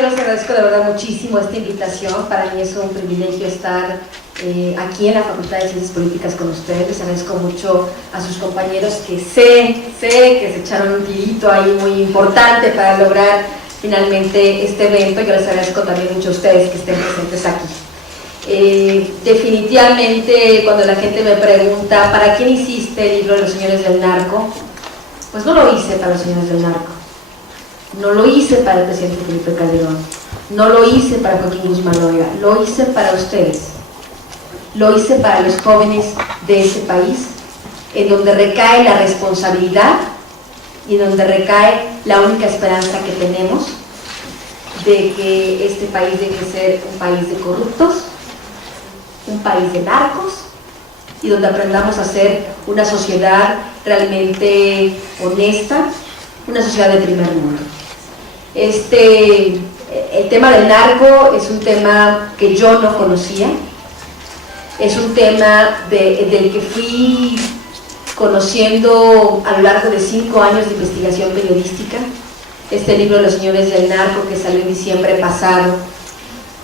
yo les agradezco de verdad muchísimo esta invitación. Para mí es un privilegio estar aquí en la Facultad de Ciencias Políticas con ustedes. Les agradezco mucho a sus compañeros que sé que se echaron un tirito ahí muy importante para lograr finalmente este evento. Yo les agradezco también mucho a ustedes que estén presentes aquí. Definitivamente cuando la gente me pregunta ¿para quién hiciste el libro de los señores del narco? Pues no lo hice para los señores del narco, no lo hice para el presidente Felipe Calderón, no lo hice para Joaquín Guzmán Loera, lo hice para ustedes, lo hice para los jóvenes de este país, en donde recae la responsabilidad y en donde recae la única esperanza que tenemos de que este país deje de ser un país de corruptos, un país de narcos, y donde aprendamos a ser una sociedad realmente honesta, una sociedad de primer mundo. El tema del narco es un tema que yo no conocía, es un tema del que fui conociendo a lo largo de 5 años de investigación periodística. Este libro de los señores del narco, que salió en diciembre pasado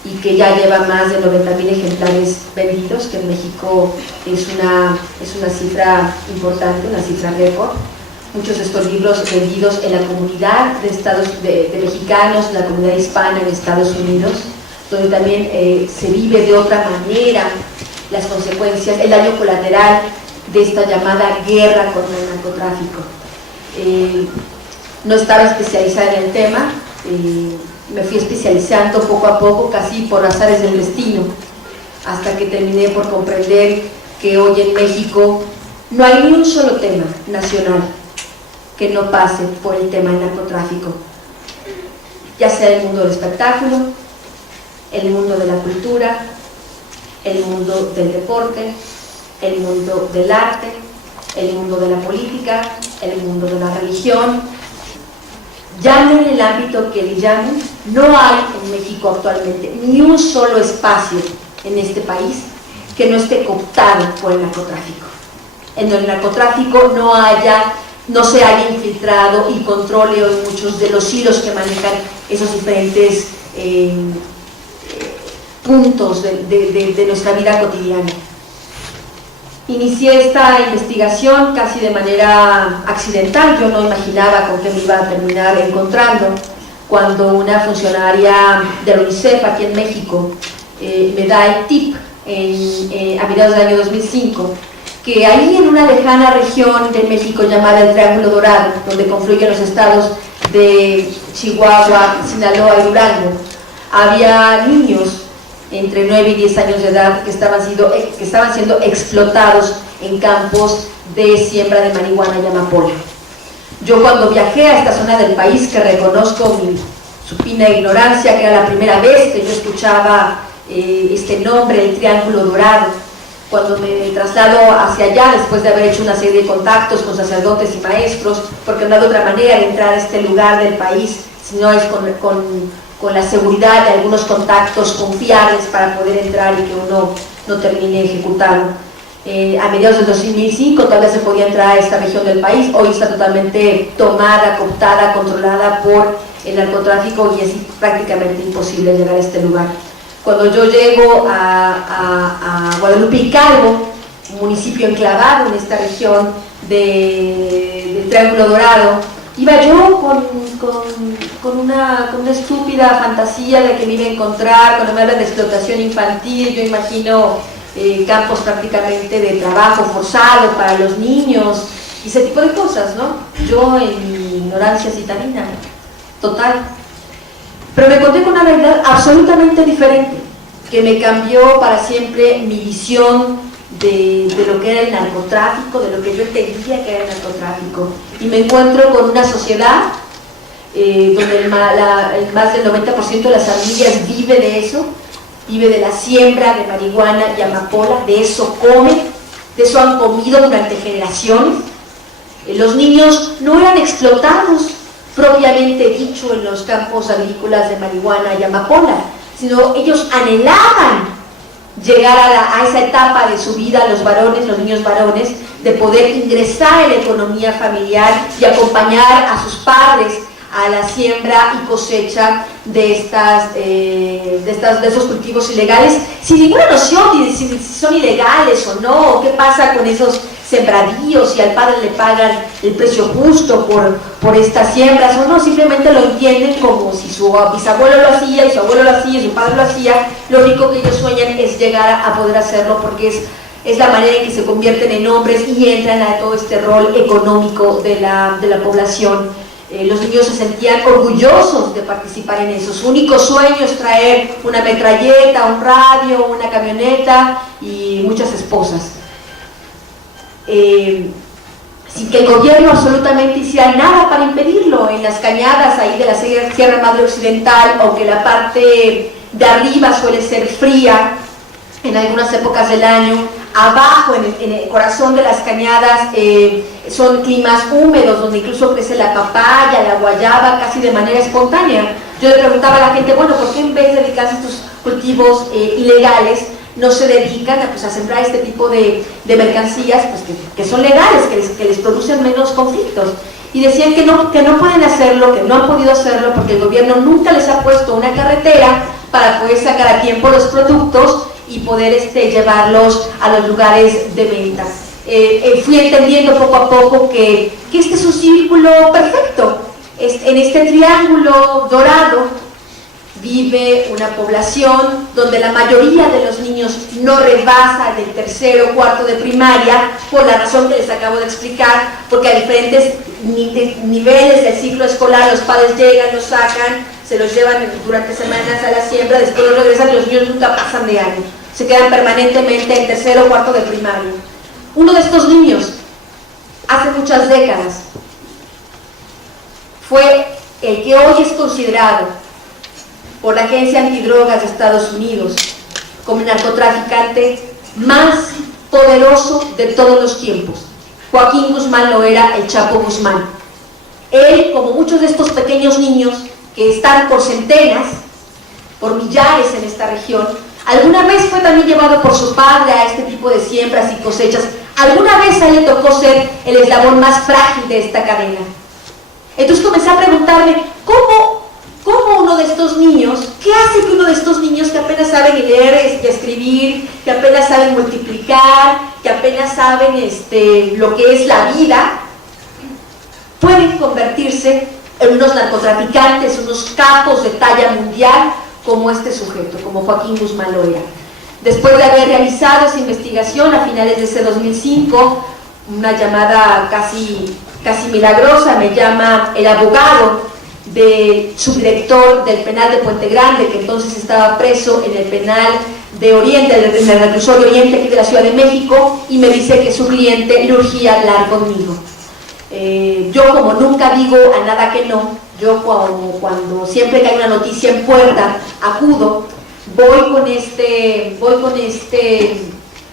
y que ya lleva más de 90,000 ejemplares vendidos, que en México es una cifra importante, una cifra récord. Muchos de estos libros vendidos en la comunidad de mexicanos, en la comunidad hispana en Estados Unidos, donde también se vive de otra manera las consecuencias, el daño colateral de esta llamada guerra contra el narcotráfico. No estaba especializada en el tema, me fui especializando poco a poco, casi por azares del destino, hasta que terminé por comprender que hoy en México no hay ni un solo tema nacional que no pase por el tema del narcotráfico, ya sea el mundo del espectáculo, el mundo de la cultura, el mundo del deporte, el mundo del arte, el mundo de la política, el mundo de la religión. Llamen el ámbito que le llamen, no hay en México actualmente ni un solo espacio en este país que no esté cooptado por el narcotráfico, en donde el narcotráfico no se haya infiltrado y controle hoy muchos de los hilos que manejan esos diferentes puntos de nuestra vida cotidiana. Inicié esta investigación casi de manera accidental. Yo no imaginaba con qué me iba a terminar encontrando, cuando una funcionaria de la UNICEF aquí en México me da el tip a mediados del año 2005, que ahí en una lejana región de México llamada el Triángulo Dorado, donde confluyen los estados de Chihuahua, Sinaloa y Durango, había niños entre 9 y 10 años de edad que estaban siendo explotados en campos de siembra de marihuana y amapola. Yo cuando viajé a esta zona del país, que reconozco mi supina ignorancia, que era la primera vez que yo escuchaba este nombre, el Triángulo Dorado, cuando me traslado hacia allá, después de haber hecho una serie de contactos con sacerdotes y maestros, porque no hay otra manera de entrar a este lugar del país, si no es con la seguridad de algunos contactos confiables para poder entrar y que uno no termine ejecutado. A mediados del 2005 todavía se podía entrar a esta región del país, hoy está totalmente tomada, cooptada, controlada por el narcotráfico y es prácticamente imposible llegar a este lugar. Cuando yo llego a Guadalupe y Calvo, un municipio enclavado en esta región del Triángulo Dorado, iba yo con una estúpida fantasía de que me iba a encontrar, cuando me hablan de explotación infantil, yo imagino campos prácticamente de trabajo forzado para los niños, y ese tipo de cosas, ¿no? Yo en mi ignorancia citadina, total. Pero me encontré con una realidad absolutamente diferente, que me cambió para siempre mi visión de lo que era el narcotráfico, de lo que yo entendía que era el narcotráfico, y me encuentro con una sociedad donde el más del 90% de las familias vive de eso, vive de la siembra de marihuana y amapola, de eso comen, de eso han comido durante generaciones. Los niños no eran explotados propiamente dicho en los campos agrícolas de marihuana y amapola, sino ellos anhelaban llegar a esa etapa de su vida, los niños varones, de poder ingresar en la economía familiar y acompañar a sus padres a la siembra y cosecha de esos cultivos ilegales, sin ninguna noción de si son ilegales o no, o qué pasa con esos sembradíos, si al padre le pagan el precio justo por estas siembras o no, simplemente lo entienden como si su bisabuelo lo hacía y su abuelo lo hacía y su padre lo hacía. Lo único que ellos sueñan es llegar a poder hacerlo, porque es la manera en que se convierten en hombres y entran a todo este rol económico de la población. Los niños se sentían orgullosos de participar en eso. Su único sueño es traer una metralleta, un radio, una camioneta y muchas esposas. Sin que el gobierno absolutamente hiciera nada para impedirlo. En las cañadas ahí de la Sierra Madre Occidental, aunque la parte de arriba suele ser fría en algunas épocas del año, abajo en el corazón de las cañadas son climas húmedos, donde incluso crece la papaya, la guayaba casi de manera espontánea. Yo le preguntaba a la gente, bueno, ¿por qué en vez de dedicarse a estos cultivos ilegales no se dedican a sembrar este tipo de mercancías pues, que son legales, que les producen menos conflictos? Y decían que no pueden hacerlo, que no han podido hacerlo porque el gobierno nunca les ha puesto una carretera para poder sacar a tiempo los productos y poder llevarlos a los lugares de venta. Fui entendiendo poco a poco que este es un círculo perfecto. En este triángulo dorado vive una población donde la mayoría de los niños no rebasan el tercero o cuarto de primaria, por la razón que les acabo de explicar, porque a diferentes niveles del ciclo escolar los padres llegan, los sacan, se los llevan durante semanas a la siembra, después los regresan y los niños nunca pasan de año, se quedan permanentemente en tercero o cuarto de primaria. Uno de estos niños, hace muchas décadas, fue el que hoy es considerado por la Agencia Antidrogas de Estados Unidos como el narcotraficante más poderoso de todos los tiempos. Joaquín Guzmán lo era, el Chapo Guzmán. Él, como muchos de estos pequeños niños que están por centenas, por millares en esta región, alguna vez fue también llevado por su padre a este tipo de siembras y cosechas. Alguna vez a él le tocó ser el eslabón más frágil de esta cadena. Entonces comencé a preguntarme, ¿cómo uno de estos niños, qué hace que uno de estos niños que apenas saben leer y escribir, que apenas saben multiplicar, que apenas saben lo que es la vida, pueden convertirse en unos narcotraficantes, unos capos de talla mundial como este sujeto, como Joaquín Guzmán lo era? Después de haber realizado esa investigación a finales de ese 2005, una llamada casi milagrosa, me llama el abogado del subdirector del penal de Puente Grande, que entonces estaba preso en el penal de Oriente, en el reclusorio Oriente aquí de la Ciudad de México, y me dice que su cliente le urgía hablar conmigo. Yo, como nunca digo a nada que no, yo cuando siempre que hay una noticia en puerta, acudo, voy con este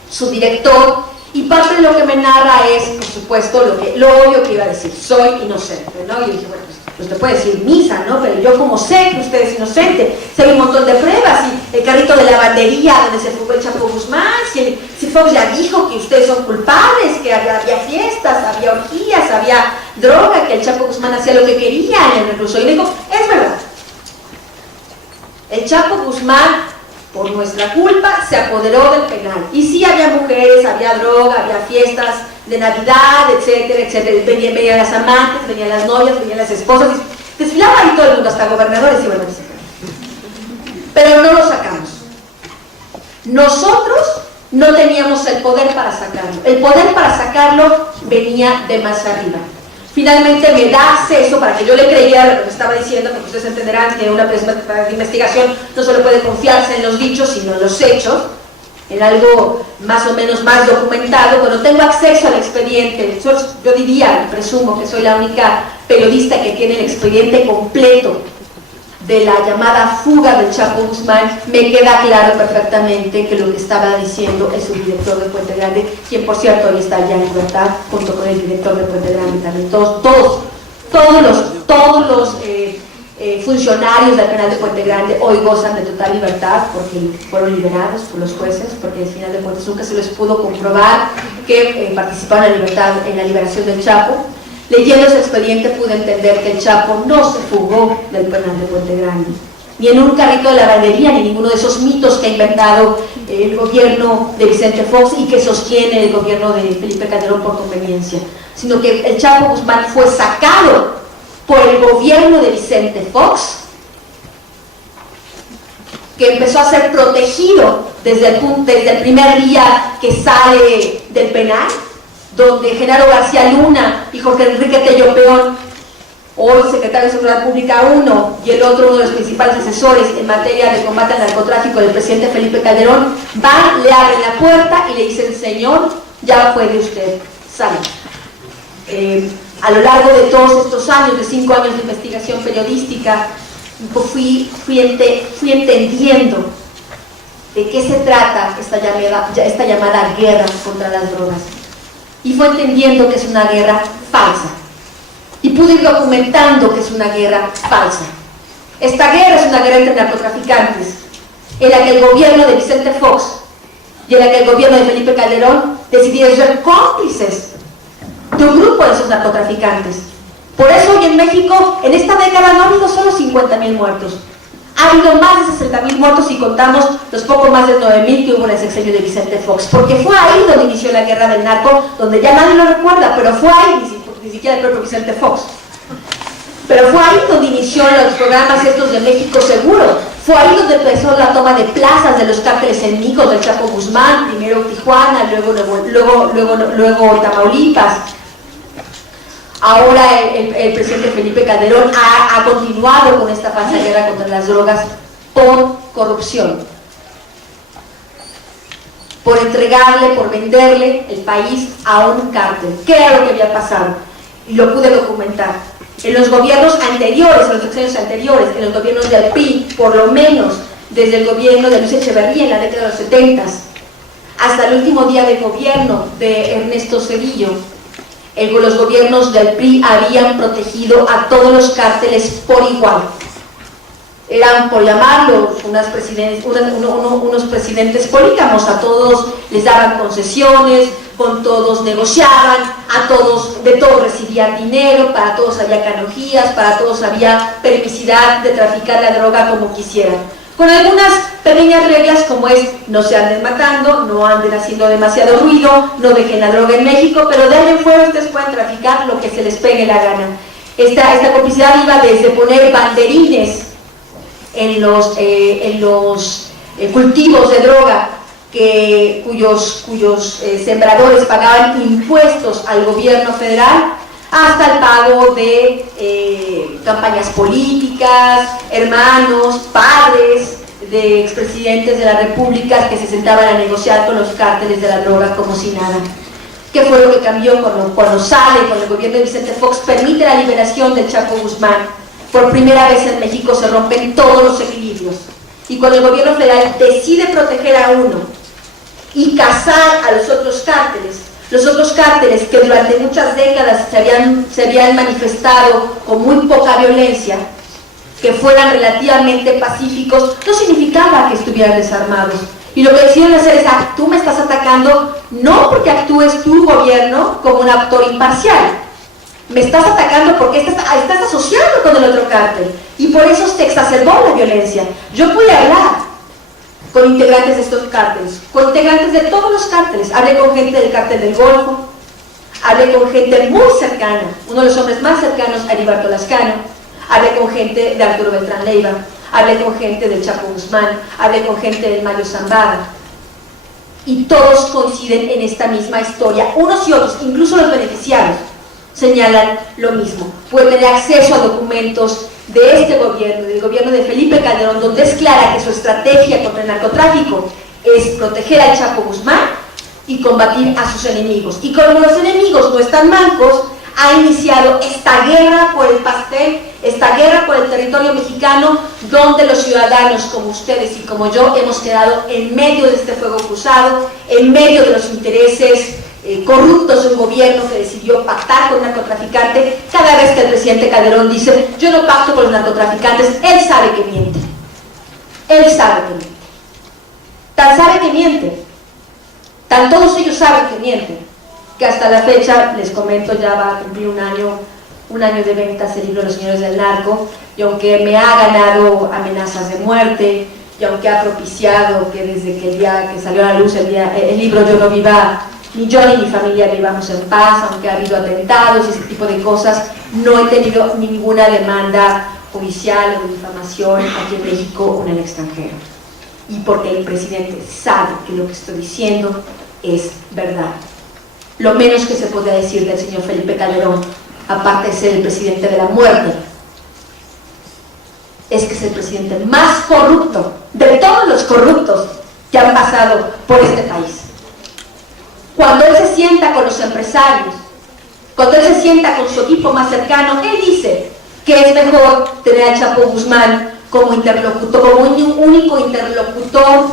subdirector, y parte de lo que me narra es, por supuesto, lo obvio que iba a decir: soy inocente, ¿no? Y yo dije, bueno, pues te puede decir misa, ¿no? Pero yo como sé que usted es inocente, sé un montón de pruebas, y el carrito de lavandería donde se fugó el Chapo Guzmán, si Fox ya dijo que ustedes son culpables, que había fiestas, había orgías, había droga, que el Chapo Guzmán hacía lo que quería en el reclusorio. Y digo, es verdad, el Chapo Guzmán, por nuestra culpa, se apoderó del penal. Y sí, había mujeres, había droga, había fiestas de Navidad, etcétera, etcétera. Venían las amantes, venían las novias, venían las esposas, y desfilaba ahí todo el mundo, hasta gobernadores iban a visitar. Pero no lo sacamos. Nosotros no teníamos el poder para sacarlo. El poder para sacarlo venía de más arriba. Finalmente me da acceso, para que yo le creyera lo que estaba diciendo, porque ustedes entenderán que una investigación no solo puede confiarse en los dichos, sino en los hechos, en algo más o menos más documentado. Cuando tengo acceso al expediente, yo diría, presumo que soy la única periodista que tiene el expediente completo de la llamada fuga del Chapo Guzmán, me queda claro perfectamente que lo que estaba diciendo el subdirector de Puente Grande, quien por cierto hoy está ya en libertad, junto con el director de Puente Grande también, todos los funcionarios del penal de Puente Grande hoy gozan de total libertad porque fueron liberados por los jueces, porque al final de cuentas nunca se les pudo comprobar que participaron en la liberación del Chapo. Leyendo ese expediente pude entender que el Chapo no se fugó del penal de Puente Grande, ni en un carrito de lavandería, ni ninguno de esos mitos que ha inventado el gobierno de Vicente Fox y que sostiene el gobierno de Felipe Calderón por conveniencia, sino que el Chapo Guzmán fue sacado por el gobierno de Vicente Fox, que empezó a ser protegido desde el primer día que sale del penal, donde Genaro García Luna y Jorge Enrique Tello Peón, hoy secretario de Seguridad Pública uno, y el otro uno de los principales asesores en materia de combate al narcotráfico del presidente Felipe Calderón, van, le abren la puerta y le dicen: señor, ya puede usted salir. A lo largo de todos estos años, de 5 años de investigación periodística, fui entendiendo de qué se trata esta llamada guerra contra las drogas. Y fue entendiendo que es una guerra falsa. Y pude ir documentando que es una guerra falsa. Esta guerra es una guerra entre narcotraficantes, en la que el gobierno de Vicente Fox y en la que el gobierno de Felipe Calderón decidieron ser cómplices de un grupo de esos narcotraficantes. Por eso hoy en México, en esta década, no ha habido solo 50.000 muertos. Ha habido más de 60.000 muertos si contamos los poco más de 9.000 que hubo en el sexenio de Vicente Fox. Porque fue ahí donde inició la guerra del narco, donde ya nadie lo recuerda, pero fue ahí, ni siquiera el propio Vicente Fox. Pero fue ahí donde inició los programas estos de México Seguro. Fue ahí donde empezó la toma de plazas de los cárteles enemigos del Chapo Guzmán, primero Tijuana, luego Tamaulipas. Ahora el presidente Felipe Calderón ha continuado con esta falsa guerra contra las drogas por corrupción, por entregarle, por venderle el país a un cártel. ¿Qué era lo que había pasado? Y lo pude documentar. En los gobiernos anteriores, en los sexenios anteriores, en los gobiernos del PRI, por lo menos desde el gobierno de Luis Echeverría en la década de los 70 hasta el último día de gobierno de Ernesto Zedillo, los gobiernos del PRI habían protegido a todos los cárteles por igual. Eran, por llamarlos, unos presidentes polígamos. A todos les daban concesiones, con todos negociaban, a todos, de todos recibían dinero, para todos había canonjías, para todos había permisidad de traficar la droga como quisieran. Con algunas pequeñas reglas como es: no se anden matando, no anden haciendo demasiado ruido, no dejen la droga en México, pero de ahí en fuera ustedes pueden traficar lo que se les pegue la gana. Esta complicidad iba desde poner banderines en los cultivos de droga cuyos sembradores pagaban impuestos al gobierno federal, hasta el pago de campañas políticas, hermanos, padres de expresidentes de la República que se sentaban a negociar con los cárteles de la droga como si nada. ¿Qué fue lo que cambió cuando sale, con el gobierno de Vicente Fox, permite la liberación del Chapo Guzmán? Por primera vez en México se rompen todos los equilibrios. Y cuando el gobierno federal decide proteger a uno y cazar a los otros cárteles que durante muchas décadas se habían manifestado con muy poca violencia, que fueran relativamente pacíficos, no significaba que estuvieran desarmados. Y lo que decidieron hacer es: tú me estás atacando no porque actúes tu gobierno como un actor imparcial, me estás atacando porque estás asociando con el otro cártel, y por eso se exacerbó la violencia. Yo pude hablar con integrantes de estos cárteles, con integrantes de todos los cárteles. Hablé con gente del cártel del Golfo, hablé con gente muy cercana, uno de los hombres más cercanos a Heriberto Lascano, hablé con gente de Arturo Beltrán Leiva, hablé con gente del Chapo Guzmán, hablé con gente del Mario Zambada, y todos coinciden en esta misma historia. Unos y otros, incluso los beneficiarios, señalan lo mismo. Pueden tener acceso a documentos de este gobierno, del gobierno de Felipe Calderón, donde es clara que su estrategia contra el narcotráfico es proteger al Chapo Guzmán y combatir a sus enemigos. Y como los enemigos no están mancos, ha iniciado esta guerra por el pastel, esta guerra por el territorio mexicano, donde los ciudadanos como ustedes y como yo hemos quedado en medio de este fuego cruzado, en medio de los intereses corruptos de un gobierno que decidió pactar con un narcotraficante. Cada vez que el presidente Calderón dice: yo no pacto con los narcotraficantes, él sabe que miente. Él sabe que miente. Tan sabe que miente, tan todos ellos saben que mienten, que hasta la fecha, les comento, ya va a cumplir un año de ventas el libro Los Señores del Narco, y aunque me ha ganado amenazas de muerte, y aunque ha propiciado que desde que el día que salió a la luz el libro yo no viva, ni yo ni mi familia vivamos en paz, aunque ha habido atentados y ese tipo de cosas, no he tenido ninguna demanda judicial o de difamación aquí en México o en el extranjero. Y porque el presidente sabe que lo que estoy diciendo es verdad. Lo menos que se podría decir del señor Felipe Calderón, aparte de ser el presidente de la muerte, es que es el presidente más corrupto de todos los corruptos que han pasado por este país. Cuando él se sienta con los empresarios, cuando él se sienta con su equipo más cercano, él dice que es mejor tener a Chapo Guzmán como interlocutor, como un único interlocutor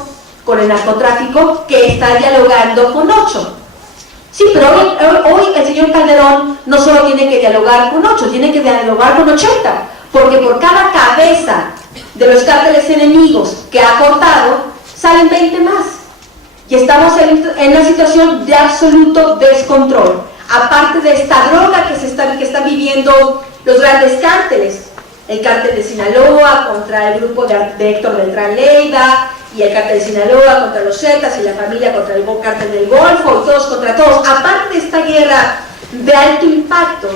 con el narcotráfico, que está dialogando con 8. Sí, pero hoy el señor Calderón no solo tiene que dialogar con 8, tiene que dialogar con 80, porque por cada cabeza de los cárteles enemigos que ha cortado, salen 20 más. Y estamos en una situación de absoluto descontrol. Aparte de esta droga que están viviendo los grandes cárteles, el cártel de Sinaloa contra el grupo de Héctor Beltrán Leiva, y el cártel de Sinaloa contra los Zetas, y la familia contra el cártel del Golfo, y todos contra todos. Aparte de esta guerra de alto impacto,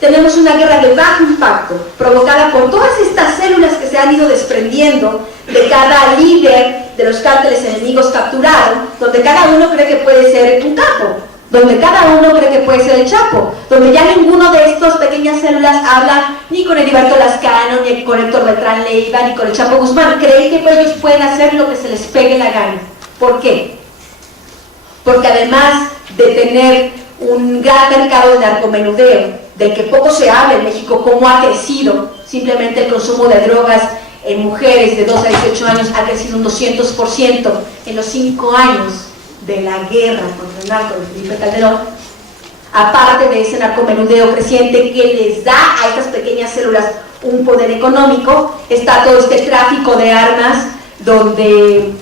tenemos una guerra de bajo impacto, provocada por todas estas células que se han ido desprendiendo de cada líder de los cárteles enemigos capturado, donde cada uno cree que puede ser un capo, donde cada uno cree que puede ser el Chapo, donde ya ninguno de estas pequeñas células habla ni con Heriberto Lascano, ni con Héctor Beltrán Leiva, ni con el Chapo Guzmán. Creen que ellos pueden hacer lo que se les pegue la gana. ¿Por qué? Porque además de tener un gran mercado de narcomenudeo, del que poco se habla en México, cómo ha crecido simplemente el consumo de drogas en mujeres de 12 a 18 años, ha crecido un 200% en los 5 años de la guerra contra el narco de Felipe Calderón. Aparte de ese narcomenudeo creciente que les da a estas pequeñas células un poder económico, está todo este tráfico de armas, donde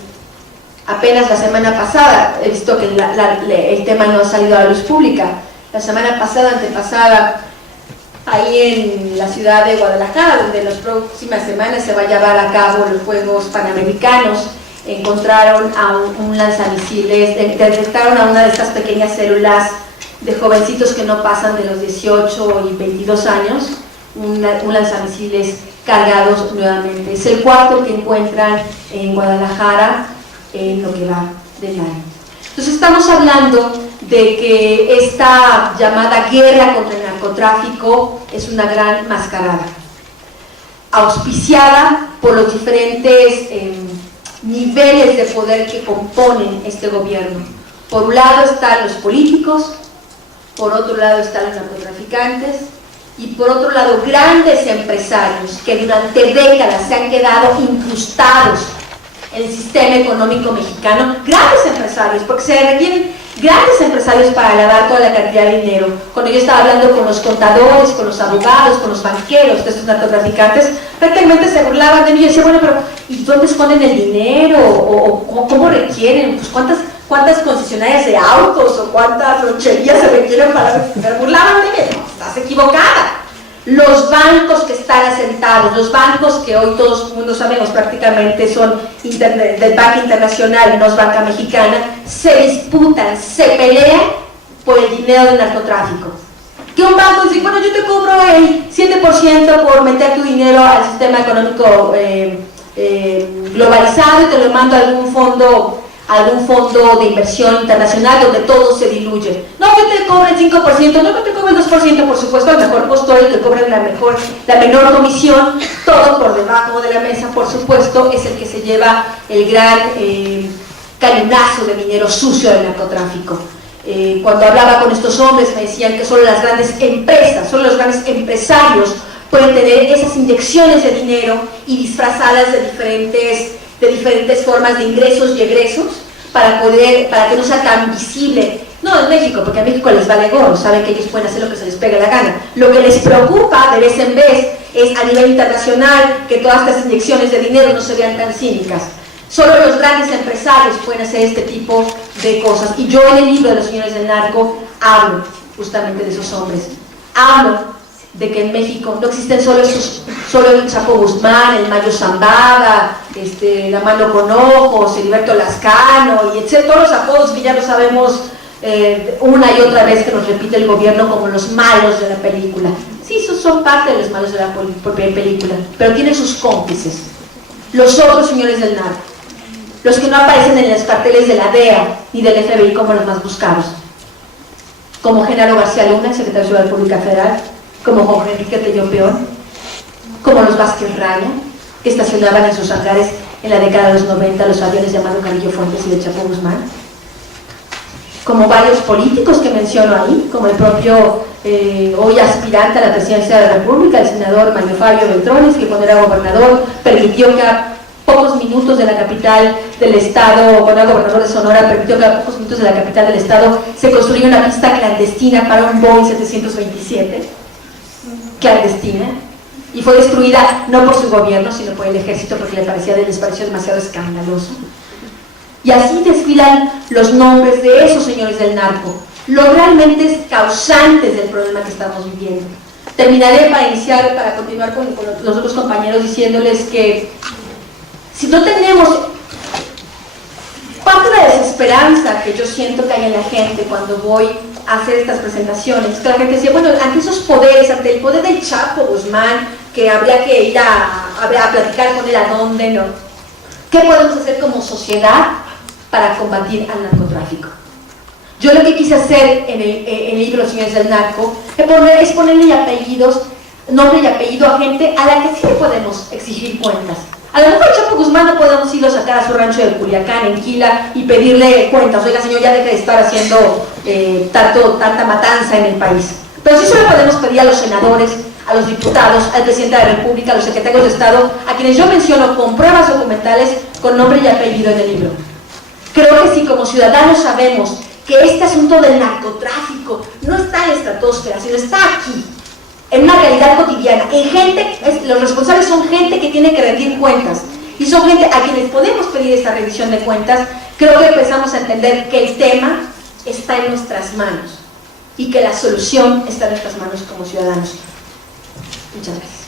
apenas la semana pasada, he visto que el tema no ha salido a la luz pública, la semana pasada, antepasada, ahí en la ciudad de Guadalajara, donde en las próximas semanas se va a llevar a cabo los Juegos Panamericanos, encontraron a un lanzamisiles, detectaron a una de estas pequeñas células de jovencitos que no pasan de los 18 y 22 años, un lanzamisiles cargados nuevamente. Es el cuarto que encuentran en Guadalajara en lo que va del año. Entonces estamos hablando de que esta llamada guerra contra el narcotráfico es una gran mascarada, auspiciada por los diferentes niveles de poder que componen este gobierno. Por un lado están los políticos, por otro lado están los narcotraficantes, y por otro lado grandes empresarios que durante décadas se han quedado incrustados en el sistema económico mexicano. Grandes empresarios, porque se requieren grandes empresarios para lavar toda la cantidad de dinero. Cuando yo estaba hablando con los contadores, con los abogados, con los banqueros de estos narcotraficantes, prácticamente se burlaban de mí y decían, bueno, pero ¿y dónde esconden el dinero? ¿O cómo requieren? Pues ¿cuántas concesionarias de autos o cuántas loncherías se requieren para...? Se burlaban de mí. No, estás equivocada. Los bancos que están asentados, los bancos que hoy todos el mundo sabemos prácticamente son del Banco Internacional y no es Banca Mexicana, se disputan, se pelean por el dinero del narcotráfico. Que un banco dice, bueno, yo te cobro el 7% por meter tu dinero al sistema económico globalizado y te lo mando a algún fondo de inversión internacional donde todo se diluye. No, que te cobre el 5%, no que te cobre el 2%, por supuesto, el mejor postor, el que cobre la menor comisión, todo por debajo de la mesa, por supuesto, es el que se lleva el gran cañonazo de dinero sucio del narcotráfico. Cuando hablaba con estos hombres me decían que solo las grandes empresas, solo los grandes empresarios pueden tener esas inyecciones de dinero y disfrazadas de diferentes formas de ingresos y egresos para que no sea tan visible. No en México, porque a México les vale gorro, saben que ellos pueden hacer lo que se les pegue la gana. Lo que les preocupa de vez en vez es a nivel internacional que todas estas inyecciones de dinero no se vean tan cínicas. Solo los grandes empresarios pueden hacer este tipo de cosas. Y yo en el libro de Los Señores del Narco hablo justamente de esos hombres. Hablo de que en México no existen solo el Chapo Guzmán, el Mayo Zambada, la Mano con Ojos, Heriberto Lascano, y etcétera, todos los apodos que ya lo sabemos una y otra vez que nos repite el gobierno como los malos de la película. Sí, esos son parte de los malos de la película, pero tienen sus cómplices, los otros señores del narco, los que no aparecen en los carteles de la DEA ni del FBI como los más buscados, como Genaro García Luna, el secretario de la República Federal, como Jorge Enrique Tellón Peón, como los Vázquez Raya, que estacionaban en sus hangares en la década de los 90 los aviones llamados Carrillo Fuentes y de Chapo Guzmán, como varios políticos que menciono ahí, como el propio hoy aspirante a la presidencia de la República, el senador Mario Fabio Beltrones, que cuando era gobernador permitió que a pocos minutos de la capital del estado, cuando era gobernador de Sonora, permitió que a pocos minutos de la capital del estado se construyera una pista clandestina para un Boeing 727, clandestina, y fue destruida no por su gobierno, sino por el ejército, porque les pareció demasiado escandaloso. Y así desfilan los nombres de esos señores del narco, los realmente causantes del problema que estamos viviendo. Terminaré para continuar con los otros compañeros diciéndoles que si no tenemos parte de la desesperanza que yo siento que hay en la gente cuando voy a hacer estas presentaciones, que la gente decía, bueno, ante esos poderes, ante el poder del Chapo Guzmán, que habría que ir a platicar con él a dónde, ¿no? ¿Qué podemos hacer como sociedad para combatir al narcotráfico? Yo lo que quise hacer en el libro Los Señores del Narco es ponerle nombre y apellido a gente a la que sí le podemos exigir cuentas. A lo mejor Chapo Guzmán no podemos irlo a sacar a su rancho de Culiacán, en Quila, y pedirle cuentas. Oiga, señor, ya deje de estar haciendo tanta matanza en el país. Pero sí se lo podemos pedir a los senadores, a los diputados, al presidente de la República, a los secretarios de Estado, a quienes yo menciono con pruebas documentales, con nombre y apellido en el libro. Creo que si como ciudadanos sabemos que este asunto del narcotráfico no está en la estratosfera, sino está aquí, en una realidad cotidiana, los responsables son gente que tiene que rendir cuentas, y son gente a quienes podemos pedir esta rendición de cuentas, creo que empezamos a entender que el tema está en nuestras manos, y que la solución está en nuestras manos como ciudadanos. Muchas gracias.